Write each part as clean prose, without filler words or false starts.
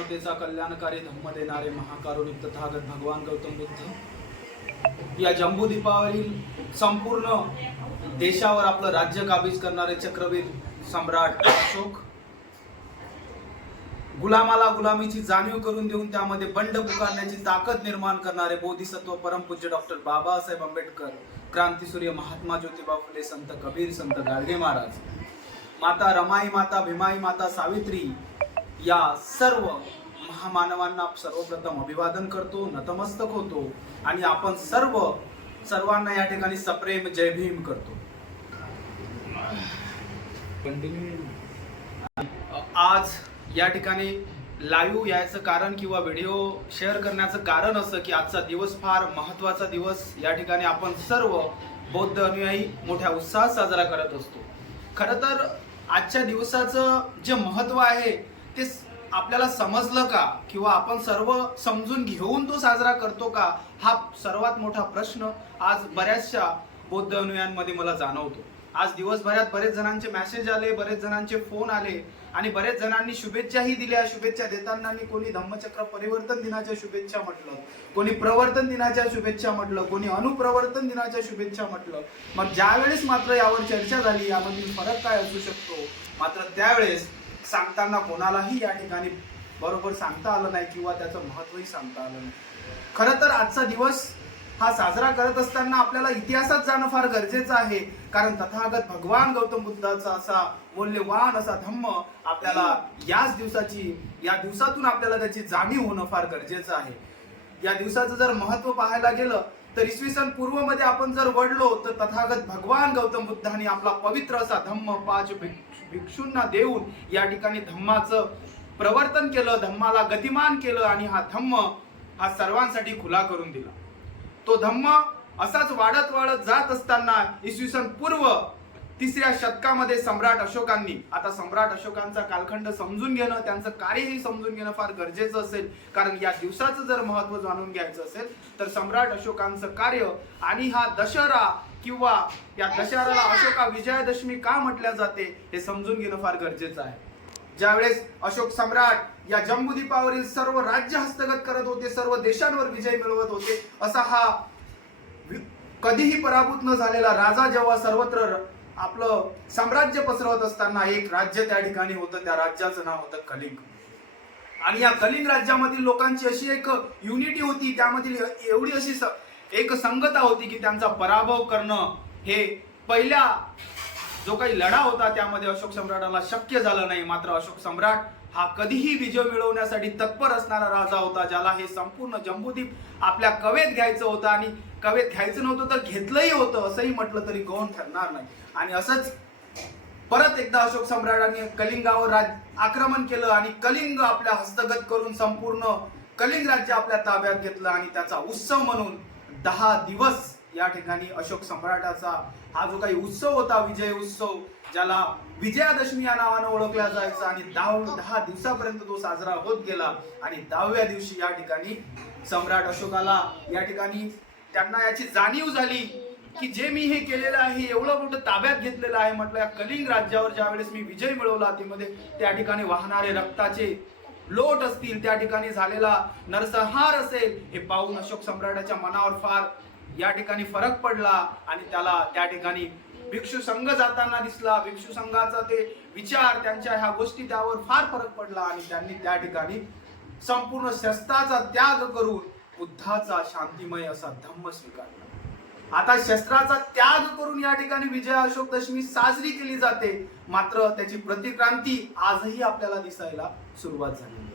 मानवतेचा कल्याणकारी धम्म देणारे महाकारुणिक तथागत भगवान गौतम बुद्ध या जम्बूद्वीपावरील संपूर्ण देशावर आपलं राज्य काबीज करणारे चक्रवीर सम्राट अशोक, गुलामाला गुलामीची जाणीव करून देऊन त्यामध्ये बंड पुकारण्याची ताकद निर्माण करणारे बोधिसत्व परमपूज्य डॉक्टर बाबासाहेब आंबेडकर, क्रांतीसूर्य महात्मा ज्योतिबा फुले, संत कबीर, संत गाडगे महाराज, माता रमाई, माता भीमाई, माता सावित्री या सर्व महामानवांना सर्वप्रथम अभिवादन करतो, नतमस्तक होतो आणि आपण सर्वांना या ठिकाणी सप्रेम जय भीम करतो. आज या ठिकाणी लाईव्ह यायचं कारण किंवा व्हिडिओ शेअर करण्याचं कारण असं की आजचा दिवस फार महत्त्वाचा दिवस या ठिकाणी आपण सर्व बौद्ध अनुयायी मोठ्या उत्साहात साजरा करत असतो. खरं तर आजच्या दिवसाचं जे महत्त्व आहे ते आपल्याला समजलं का किंवा आपण सर्व समजून घेऊन तो साजरा करतो का, हा सर्वात मोठा प्रश्न आज बऱ्याचशा बौद्ध अनुयायांमध्ये मला जाणवतो. आज दिवसभरात बरेच जणांचे मेसेज आले, बरेच जणांचे फोन आले आणि बरेच जणांनी शुभेच्छाही दिल्या. शुभेच्छा देताना कोणी धम्मचक्र परिवर्तन दिनाच्या शुभेच्छा म्हटलं, कोणी प्रवर्तन दिनाच्या शुभेच्छा म्हटलं, कोणी अनुप्रवर्तन दिनाच्या शुभेच्छा म्हटलं. मग ज्यावेळेस मात्र यावर चर्चा झाली यामधील फरक काय असू शकतो, मात्र त्यावेळेस सांगताना कोणालाही या ठिकाणी बरोबर सांगता आलं नाही किंवा त्याचं महत्त्वही सांगता आलं नाही. खरं तर आजचा दिवस हा साजरा करत असताना आपल्याला इतिहासात जाणं फार गरजेचं आहे, कारण तथागत भगवान गौतम बुद्धाचा असा मूल्यवान असा धम्म आपल्याला या दिवसातून आपल्याला त्याची जाणीव होणं फार गरजेचं आहे. या दिवसाचं जर महत्त्व पाहायला गेलं तर इसवी सन पूर्व मध्ये आपण जर वळलो तर तथागत भगवान गौतम बुद्धांनी आपला पवित्र असा धम्म 5 भिक्षूंना देऊन या ठिकाणी धम्माचं प्रवर्तन केलं, धम्माला गतिमान केलं आणि हा धम्म हा सर्वांसाठी खुला करून दिला. तो धम्म असाच वाढत जात असताना इसवी सन पूर्व 3ऱ्या शतकामध्ये सम्राट अशोकांनी, आता सम्राट अशोकांचा कालखंड समजून घेणं, त्यांचं कार्यही समजून घेणं फार गरजेचं असेल, कारण या दिवसाचं जर महत्त्व जाणून घ्यायचं असेल तर सम्राट अशोकांचं कार्य आणि हा दशहरा किंवा या दशहऱ्याला अशोका विजयादशमी का म्हटल्या जाते हे समजून घेणं फार गरजेचं आहे. ज्यावेळेस अशोक सम्राट या जम्बूद्वीपावरील सर्व राज्य हस्तगत करत होते, सर्व देशांवर विजय मिळवत होते, असा हा कधीही पराभूत न झालेला राजा जेव्हा सर्वत्र आपलं साम्राज्य पसरवत असताना एक राज्य त्या ठिकाणी होतं, त्या राज्याचं नाव होतं कलिंग. आणि या कलिंग राज्यामधील लोकांची अशी एक युनिटी होती, त्यामधील एवढी अशी एक संगता होती की त्यांचा पराभव करणं हे पहिल्या जो काही लढा होता त्यामध्ये अशोक सम्राटाला शक्य झालं नाही. मात्र अशोक सम्राट हा कधीही विजय मिळवण्यासाठी तत्पर असणारा राजा होता, ज्याला हे संपूर्ण जम्बूद्वीप आपल्या कवेत घ्यायचं होतं आणि कवेत घ्यायचं नव्हतं तर घेतलंही होतं असंही म्हटलं तरी गौण ठरणार नाही. आणि असंच परत एकदा अशोक सम्राटांनी कलिंगावर आक्रमण केलं आणि कलिंग आपल्या हस्तगत करून संपूर्ण कलिंग राज्य आपल्या ताब्यात घेतलं आणि त्याचा उत्सव म्हणून 10 दिवस या ठिकाणी अशोक सम्राटाचा हा जो काही उत्सव होता, विजय उत्सव, ज्याला विजयादशमी या नावानं ओळखला जायचा, आणि 10 दिवसापर्यंत तो साजरा होत गेला. आणि 10व्या दिवशी या ठिकाणी सम्राट अशोकाला या ठिकाणी त्यांना याची जाणीव झाली की जे मी हे केलेलं आहे, एवढं मोठं ताब्यात घेतलेलं आहे, म्हटलं या कलिंग राज्यावर ज्यावेळेस मी विजय मिळवला त्यामध्ये त्या ठिकाणी वाहणारे रक्ताचे लोट असतील, त्या ठिकाणी झालेला नरसंहार असेल, हे पाहून अशोक सम्राटाच्या मनावर फार या ठिकाणी फरक पडला आणि त्याला त्या ठिकाणी भिक्षू संघ जाताना दिसला. भिक्षू संघाचा ते विचार, त्यांच्या ह्या गोष्टी त्यावर फार फरक पडला आणि त्यांनी त्या ठिकाणी संपूर्ण शस्त्राचा त्याग करून बुद्धाचा शांतिमय असा धम्म स्वीकारला. आता शस्त्राचा त्याग करून या ठिकाणी विजया अशोक दशमी साजरी केली जाते, मात्र त्याची प्रतिक्रांती आजही आपल्याला दिसायला सुरुवात झालेली आहे.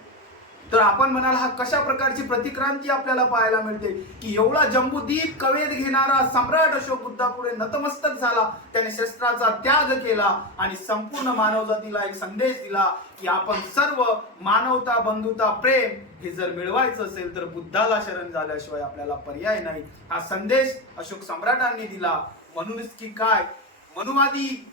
तर आपण म्हणाल हा कशा प्रकारची प्रतिक्रांती आपल्याला पाहायला मिळते की एवढा जम्बूद्वीप कवेत घेणारा सम्राट अशोक बुद्धापुढे नतमस्तक झाला, त्याने शस्त्राचा त्याग केला आणि संपूर्ण मानवजातीला एक संदेश दिला की आपण सर्व मानवता, बंधुता, प्रेम हे जर मिळवायचं असेल तर बुद्धाला शरण झाल्याशिवाय आपल्याला पर्याय नाही. हा संदेश अशोक सम्राटांनी दिला. म्हणूनच की काय मनुवादी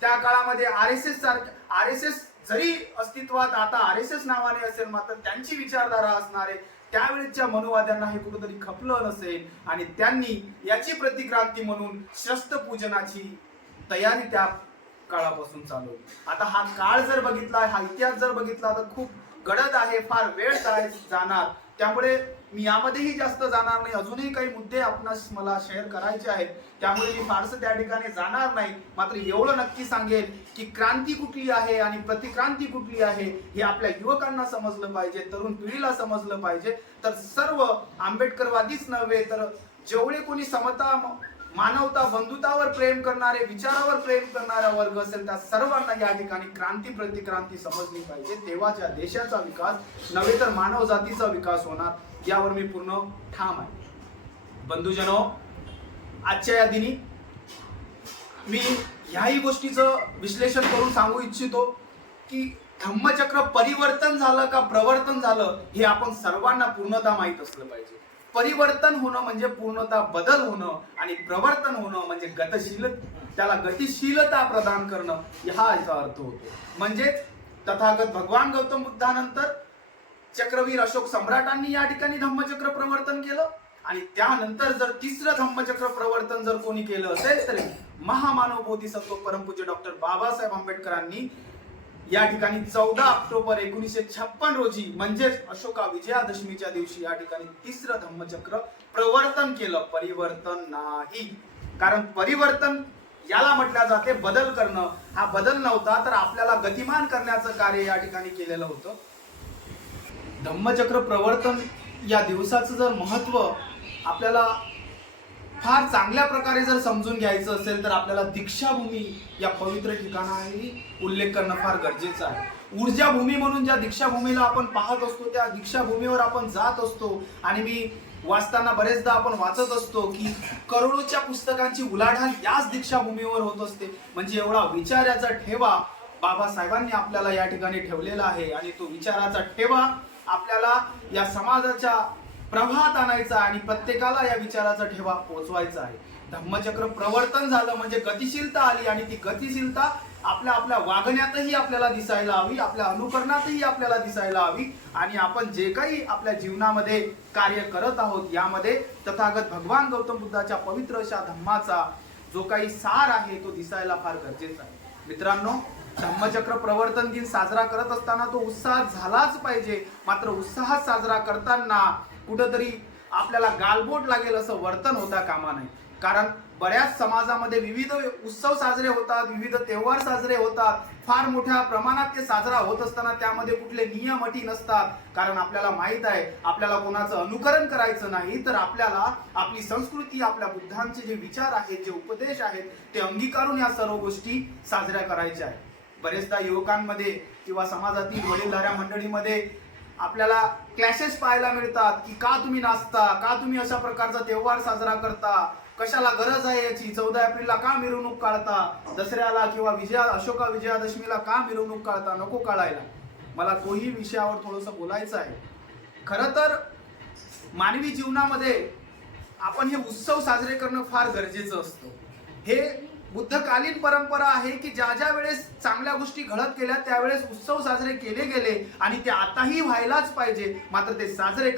त्या काळामध्ये आरएसएस जरी अस्तित्वात आता आरएसएस नावाने असेल, मात्र त्यांची विचारधारा असणारे त्यावेळेच्या मनुवाद्यांना हे कुठेतरी खपलं नसेल आणि त्यांनी याची प्रतिक्रांती म्हणून शस्त्रपूजनाची तयारी त्या काळापासून चालू. आता हा काळ जर बघितला, हा इतिहास जर बघितला तर खूप गडद आहे, फार वेळ जाणार, त्यामुळे मी यामध्येही जास्त जाणार नाही. अजूनही काही मुद्दे आपणास मला शेअर करायचे आहेत, त्यामुळे मी फारसं त्या ठिकाणी जाणार नाही. मात्र एवढं नक्की सांगेल की क्रांती कुठली आहे आणि प्रतिक्रांती कुठली आहे हे आपल्या युवकांना समजलं पाहिजे, तरुण पिढीला समजलं पाहिजे. तर सर्व आंबेडकरवादीच नव्हे तर जेवढे कोणी समता, मानवता, बंधुतावर प्रेम करणारे, विचारावर प्रेम करणारा वर्ग असेल त्या सर्वांना या ठिकाणी क्रांती प्रतिक्रांती समजली पाहिजे. तेव्हाच या देशाचा विकास नव्हे तर मानव जातीचा विकास होणार, यावर मी पूर्ण ठाम आहे. बंधुजनो, आजच्या या दिनी मी ह्याही गोष्टीचं विश्लेषण करून सांगू इच्छितो की धम्मचक्र परिवर्तन झालं का प्रवर्तन झालं हे आपण सर्वांना पूर्णतः माहीत असलं पाहिजे. परिवर्तन होणं म्हणजे पूर्णतः बदल होणं आणि प्रवर्तन होणं म्हणजे त्याला गतिशीलता प्रदान करणं हा याचा अर्थ होतो. म्हणजे तथागत भगवान गौतम बुद्धानंतर चक्रवीर अशोक सम्राटांनी या ठिकाणी धम्मचक्र प्रवर्तन केलं आणि त्यानंतर जर तिसरं धम्मचक्र प्रवर्तन जर कोणी केलं असेल तर महामानव बोधिसत्व परमपूज्य डॉक्टर बाबासाहेब आंबेडकरांनी या ठिकाणी 14 ऑक्टोबर 1956 रोजी म्हणजेच अशोका विजयादशमीच्या दिवशी या ठिकाणी तिसरं धम्मचक्र प्रवर्तन केलं. परिवर्तन नाही, कारण परिवर्तन याला म्हटलं जाते बदल करणं. हा बदल नव्हता तर आपल्याला गतिमान करण्याचं कार्य या ठिकाणी केलेलं होतं. धम्मचक्र प्रवर्तन या दिवसाचं जर महत्व आपल्याला फार चांगल्या प्रकारे जर समजून घ्यायचं असेल तर आपल्याला दीक्षाभूमी या पवित्र ठिकाणाही उल्लेख करणं फार गरजेचं आहे. ऊर्जा भूमी म्हणून ज्या दीक्षाभूमीला आपण पाहत असतो त्या दीक्षाभूमीवर आपण जात असतो आणि मी वाचताना बरेचदा आपण वाचत असतो की करोडोच्या पुस्तकांची उलाढाल याच दीक्षाभूमीवर होत असते. म्हणजे एवढा विचाराचा ठेवा बाबासाहेबांनी आपल्याला या ठिकाणी ठेवलेला आहे आणि तो विचाराचा ठेवा आपल्याला या समाजाच्या प्रभात आणायचा आणि प्रत्येकाला या विचाराचा ठेवा पोहोचवायचा आहे. धम्मचक्र प्रवर्तन झालं म्हणजे गतिशीलता आली आणि ती गतिशीलता आपल्या वागण्यातही आपल्याला दिसायला हवी, आपल्या अनुकरणातही आपल्याला दिसायला हवी आणि आपण जे काही आपल्या जीवनामध्ये कार्य करत आहोत यामध्ये तथागत भगवान गौतम बुद्धाच्या पवित्र अशा धम्माचा जो काही सार आहे तो दिसायला फार गरजेचा आहे. मित्रांनो, धम्मचक्र प्रवर्तन दिन साजरा करत असताना तो उत्साहात झालाच पाहिजे. मात्र उत्साहात साजरा करताना कुठंतरी आपल्याला गालबोट लागेल असं वर्तन होता कामा नये. कारण बऱ्याच समाजामध्ये विविध उत्सव साजरे होतात, विविध त्योहार साजरे होतात, फार मोठ्या प्रमाणात ते साजरा होत असताना त्यामध्ये कुठले नियम अटी नसतात. कारण आपल्याला माहित आहे आपल्याला कोणाचं अनुकरण करायचं नाही तर आपल्याला आपली संस्कृती, आपल्या बुद्धांचे जे विचार आहेत, जे उपदेश आहेत ते अंगीकारून या सर्व गोष्टी साजऱ्या करायच्या आहेत. बरेचदा युवकांमध्ये किंवा समाजातील वडीलधाऱ्या मंडळीमध्ये आपल्याला क्लॅशेस पाहायला मिळतात की का तुम्ही नाचता, का तुम्ही अशा प्रकारचा त्योहार साजरा करता, कशाला गरज आहे याची, 14 एप्रिलला का मिरवणूक काढता, दसऱ्याला किंवा अशोका विजयादशमीला का मिरवणूक काढता, नको काढायला. मला तोही विषयावर थोडंसं बोलायचं आहे. खरं तर मानवी जीवनामध्ये आपण हे उत्सव साजरे करणं फार गरजेचं असतं. हे बुद्धकालीन परंपरा आहे की ज्या ज्या वेळेस चांगल्या गोष्टी घडत गेल्या त्यावेळेस उत्सव साजरे केले गेले आणि ते आताही व्हायलाच पाहिजे. मात्र ते साजरे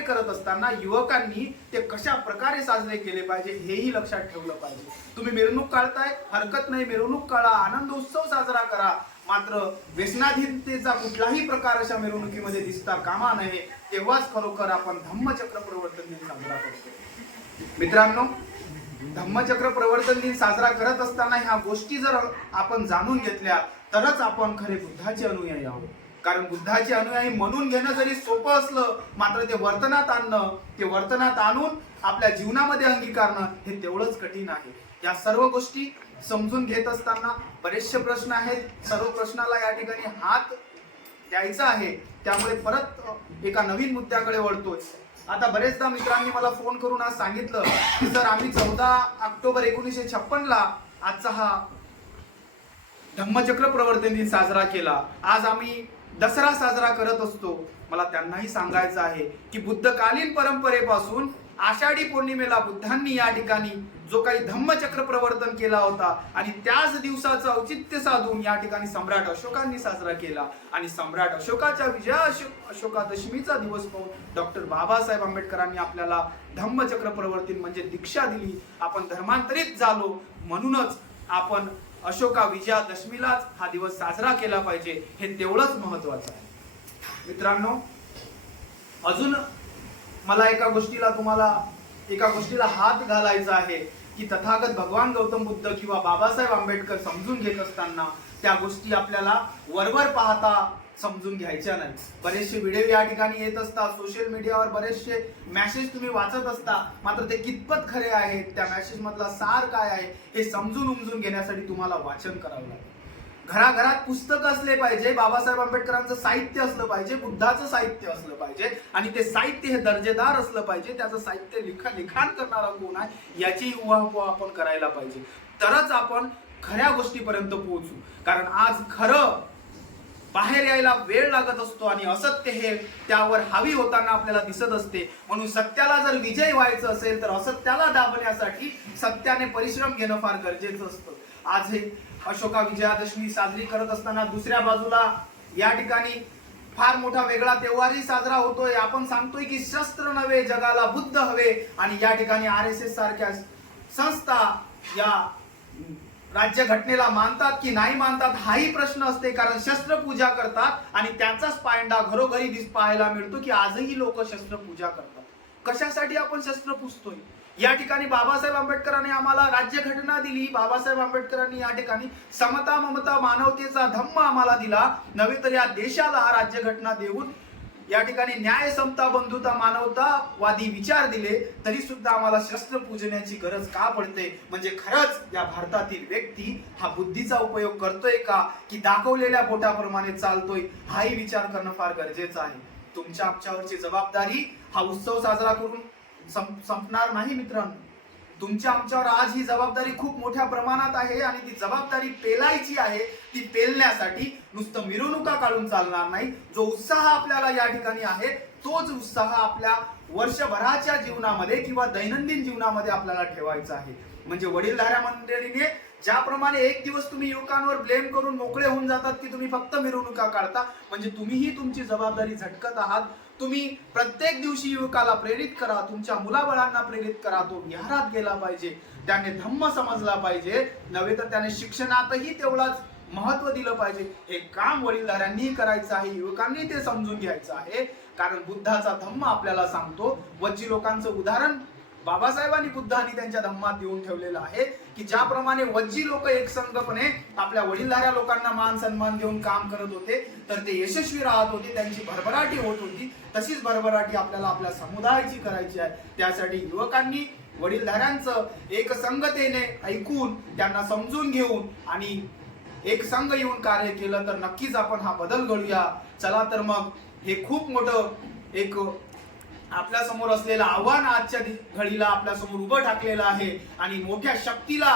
करत असताना युवकांनी ते कशा प्रकारे साजरे केले पाहिजे हेही लक्षात ठेवलं पाहिजे. तुम्ही मिरवणूक काढताय, हरकत नाही, मिरवणूक काढा, आनंद उत्सव साजरा करा. मात्र व्यसनाधीनतेचा कुठलाही प्रकार अशा मिरवणुकीमध्ये दिसता कामा नये. तेव्हाच खरोखर आपण धम्मचक्र प्रवर्तन दिन साजरा करतो. मित्रांनो, धम्मचक्र प्रवर्तन दिन साजरा करत असताना ह्या गोष्टी जर आपण जाणून घेतल्या तरच आपण खरे बुद्धाचे अनुयायी आहोत. कारण बुद्धाचे अनुयायी म्हणून घेणं जरी सोपं असलं मात्र ते वर्तनात आणून आपल्या जीवनामध्ये अंगीकारणं हे तेवढंच कठीण आहे. या सर्व गोष्टी समजून घेत असताना बरेचसे प्रश्न आहेत. सर्व प्रश्नाला या ठिकाणी हात द्यायचा आहे. त्यामुळे परत एका नवीन मुद्द्याकडे वळतोय. आता बरेचदा मित्रांनी मला फोन करून आज सांगितलं की सर आम्ही 14 ऑक्टोबर 1956ला आजचा हा धम्मचक्र प्रवर्तन दिन साजरा केला, आज आम्ही दसरा साजरा करत असतो. मला त्यांनाही सांगायचं आहे की बुद्धकालीन परंपरेपासून आषाढी पौर्णिमेला बुद्धांनी या ठिकाणी जो काही धम्मचक्र प्रवर्तन केला होता आणि त्याच दिवसाचं औचित्य साधून या ठिकाणी सम्राट अशोकांनी साजरा केला आणि सम्राट अशोकाच्या अशोकादशमीचा दिवस पाहून डॉक्टर बाबासाहेब आंबेडकरांनी आपल्याला धम्मचक्र प्रवर्तन म्हणजे दीक्षा दिली. आपण धर्मांतरित झालो म्हणूनच आपण अशोका विजयादशमीलाच हा दिवस साजरा केला पाहिजे, हे तेवढंच महत्वाचं आहे. मित्रांनो, अजून मला एका गोष्टीला हात घालायचा आहे की तथागत भगवान गौतम बुद्ध किंवा बाबासाहेब आंबेडकर समजून घेत असताना त्या गोष्टी आपल्याला वरवर पाहता समजून घ्यायच्या नाही. बरेचसे व्हिडिओ या ठिकाणी येत असतात, सोशल मीडियावर बरेचसे मेसेज तुम्ही वाचत असता, मात्र ते कितपत खरे आहेत, त्या मेसेज मधला सार काय आहे हे समजून उमजून घेण्यासाठी तुम्हाला वाचन करावं लागेल. घराघरात पुस्तक असले पाहिजे, बाबासाहेब आंबेडकरांचं साहित्य असलं पाहिजे, बुद्धाचं साहित्य असलं पाहिजे आणि ते साहित्य हे दर्जेदार असलं पाहिजे. त्याचं साहित्य लिखाण करणारा कोण आहे याची उहापोह आपण करायला पाहिजे, तरच आपण खऱ्या गोष्टीपर्यंत पोहोचू. कारण आज खरं बाहेर यायला वेळ लागत असतो आणि असत्य हे त्यावर हावी होताना आपल्याला दिसत असते. म्हणून सत्याला जर विजय व्हायचं असेल तर असत्याला दाबण्यासाठी सत्याने परिश्रम घेणं फार गरजेचं असतं. आज हे अशोका विजयादशमी साजरी करत असताना दुसऱ्या बाजूला या ठिकाणी फार मोठा वेगळा तेव्हारही साजरा होतोय. आपण सांगतोय की शस्त्र नव्हे जगाला बुद्ध हवे, आणि या ठिकाणी RSS सारख्या संस्था या राज्यघटनेला मानतात की नाही मानतात हाही प्रश्न असते. कारण शस्त्रपूजा करतात आणि त्याचाच पायंडा घरोघरी पाहायला मिळतो की आजही लोक शस्त्रपूजा करतात. कशासाठी आपण शस्त्र पूजतोय? या ठिकाणी बाबासाहेब आंबेडकरांनी आम्हाला राज्यघटना दिली. बाबासाहेब आंबेडकरांनी या ठिकाणी समता ममता मानवतेचा धम्म आम्हाला दिला, नव्हे तर या देशाला राज्यघटना देऊन या ठिकाणी न्याय समता बंधुता मानवतावादी विचार दिले, तरी सुद्धा आम्हाला शस्त्र पूजण्याची गरज का पडते? म्हणजे खरंच या भारतातील व्यक्ती हा बुद्धीचा उपयोग करतोय का, की दाखवलेल्या बोटाप्रमाणे चालतोय? हाही विचार करणं फार गरजेचं आहे. तुमच्या आमच्यावरची जबाबदारी हा उत्सव साजरा करून संपणार नाही मित्रांनो. तुमच्या आमच्यावर आज ही जबाबदारी खूप मोठ्या प्रमाणात आहे आणि ती जबाबदारी पेलायची आहे. ती पेलण्यासाठी नुसतं मिरवणुका काढून चालणार नाही. जो उत्साह आपल्याला या ठिकाणी आहे तोच उत्साह आपल्या वर्षभराच्या जीवनामध्ये किंवा दैनंदिन जीवनामध्ये आपल्याला ठेवायचा आहे. म्हणजे वडीलधाऱ्या मंडळीने ज्याप्रमाणे एक दिवस तुम्ही युवकांवर ब्लेम करून मोकळे होऊन जातात की तुम्ही फक्त मिरवणुका काढता, म्हणजे तुम्हीही तुमची जबाबदारी झटकत आहात. तुम्ही प्रत्येक दिवशी युवकाला प्रेरित करा, तुमच्या मुलाबाळांना प्रेरित करा. तो विहारात गेला पाहिजे, त्याने धम्म समजला पाहिजे, नव्हे तर त्याने शिक्षणातही तेवढाच महत्व दिलं पाहिजे. हे काम वडीलधाऱ्यांनी करायचं आहे, युवकांनी ते समजून घ्यायचं आहे. कारण बुद्धाचा धम्म आपल्याला सांगतो, वज्जी लोकांचं उदाहरण बाबासाहेबांनी बुद्धांनी त्यांच्या धम्मात देऊन ठेवलेलं आहे की ज्याप्रमाणे वज्जी लोक एकसंघपणे आपल्या वडीलधाऱ्या लोकांना मान सन्मान देऊन काम करत होते तर ते यशस्वी राहत होते, त्यांची भरभराटी होत होती. तशीच भरभराटी आपल्याला आपल्या समुदायाची करायची आहे. त्यासाठी युवकांनी वडीलधाऱ्यांचं एकसंगतेने ऐकून, त्यांना समजून घेऊन आणि एक संघ येऊन कार्य केलं तर नक्कीच आपण हा बदल घडूया. चला तर मग हे खूप मोठं एक आपल्या समोर असलेलं आव्हान आजच्या घडीला आपल्या समोर उभं ठाकलेलं आहे आणि मोठ्या शक्तीला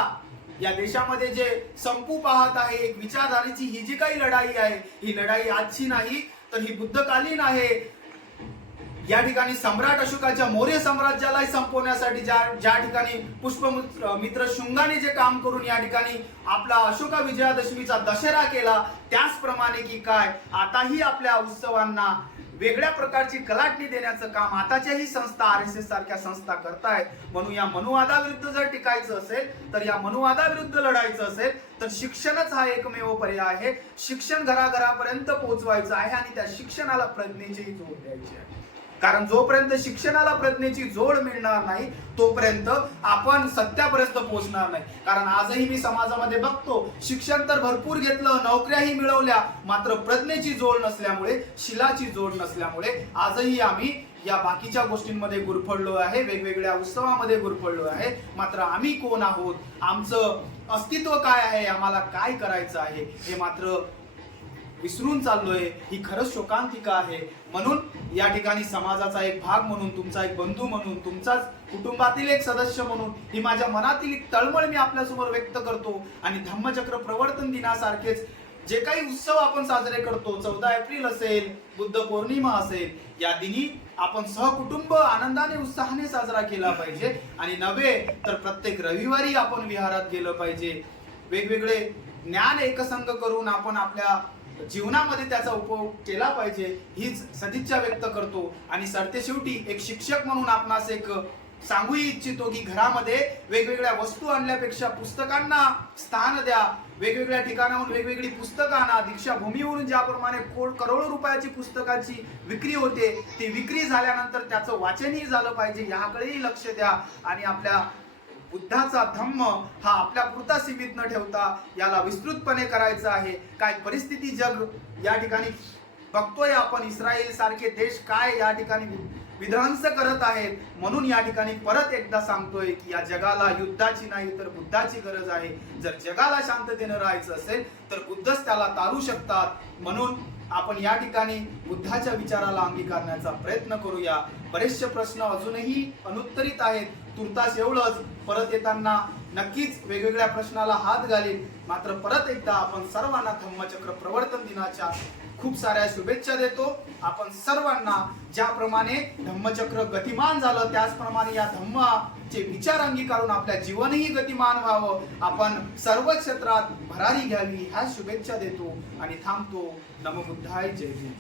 या देशामध्ये जे संपू पाहत आहे एक विचारधारेची ही जी काही लढाई आहे, ही लढाई आजची नाही तर ही बुद्धकालीन आहे. या ठिकाणी सम्राट अशोकाच्या मौर्य साम्राज्याला संपवण्यासाठी ज्या ठिकाणी पुष्पमित्र शुंगाने जे काम करून या ठिकाणी आपला अशोका विजयादशमीचा दशरा केला, त्याचप्रमाणे की काय आताही आपल्या उत्सवांना वेगळ्या प्रकारची कलाटणी देण्याचं काम आताच्याही संस्था RSS सारख्या संस्था करतायत. म्हणून या मनुवादाविरुद्ध जर टिकायचं असेल तर या मनुवादाविरुद्ध लढायचं असेल तर शिक्षणच हा एकमेव पर्याय आहे. शिक्षण घराघरापर्यंत पोहोचवायचं आहे आणि त्या शिक्षणाला प्रज्ञेची जोड द्यायची आहे. कारण जोपर्यंत शिक्षणाला प्रज्ञेची जोड मिळणार नाही तोपर्यंत आपण सत्यापर्यंत पोहोचणार नाही. कारण आजही मी समाजामध्ये बघतो, शिक्षण तर भरपूर घेतलं, नोकऱ्याही मिळवल्या, मात्र प्रज्ञेची जोड नसल्यामुळे, शिलाची जोड नसल्यामुळे आजही आम्ही या बाकीच्या गोष्टींमध्ये गुरफळलो आहे, वेगवेगळ्या उत्सवामध्ये गुरफळलो आहे. मात्र आम्ही कोण आहोत, आमचं अस्तित्व काय आहे, आम्हाला काय करायचं आहे हे मात्र विसरून चाललोय. ही खरंच शोकांतिका आहे. म्हणून या ठिकाणी समाजाचा एक भाग म्हणून, तुमचा एक बंधू म्हणून, तुमचाच कुटुंबातील एक सदस्य म्हणून ही माझ्या मनातील एक तळमळ मी आपल्या समोर व्यक्त करतो. आणि धम्मचक्र प्रवर्तन दिनासारखेच जे काही उत्सव आपण साजरे करतो, 14 एप्रिल असेल, बुद्ध पौर्णिमा असेल, या दिनी आपण सहकुटुंब आनंदाने उत्साहाने साजरा केला पाहिजे. आणि नव्हे तर प्रत्येक रविवारी आपण विहारात गेलं पाहिजे. वेगवेगळे ज्ञान एकसंग करून आपण आपल्या जीवनामध्ये त्याचा उपयोग केला पाहिजे, हीच सदिच्छा व्यक्त करतो. आणि सरतेशेवटी एक शिक्षक म्हणून आपणास एक सांगू इच्छितो की घरामध्ये वेगवेगळ्या वस्तू आणल्यापेक्षा पुस्तकांना स्थान द्या. वेगवेगळ्या ठिकाणाहून वेगवेगळी पुस्तकं आणा. दीक्षाभूमीवरून ज्याप्रमाणे करोडो रुपयाची पुस्तकाची विक्री होते, ती विक्री झाल्यानंतर त्याचं वाचनही झालं पाहिजे, याकडेही लक्ष द्या. आणि आपल्या बुद्धाचा धम्म हा आपल्या पुरता सीमित न ठेवता याला विस्तृतपणे करायचा आहे. काय परिस्थिती जग या ठिकाणी बघतोय आपण, इस्रायल सारखे देश काय या ठिकाणी विध्वंस करत आहेत. म्हणून या ठिकाणी परत एकदा सांगतोय की या जगाला युद्धाची नाही तर बुद्धाची गरज आहे. जर जगाला शांततेनं राहायचं असेल तर बुद्धच त्याला तारू शकतात. म्हणून आपण या ठिकाणी बुद्धाच्या विचाराला अंगीकारण्याचा प्रयत्न करूया. बरेचसे प्रश्न अजूनही अनुत्तरित आहेत. तुर्तास एवढंच, परत येताना नक्कीच वेगवेगळ्या प्रश्नाला हात घालीन. मात्र परत एकदा आपण सर्वांना धम्मचक्र प्रवर्तन दिनाच्या खूप साऱ्या शुभेच्छा देतो. आपण सर्वांना ज्याप्रमाणे धम्मचक्र गतिमान झालं त्याचप्रमाणे या धम्माचे विचार अंगीकारून आपल्या जीवनही गतिमान व्हावं, आपण सर्व क्षेत्रात भरारी घ्यावी ह्या शुभेच्छा देतो आणि थांबतो. नमो बुद्धाय, जय भीम.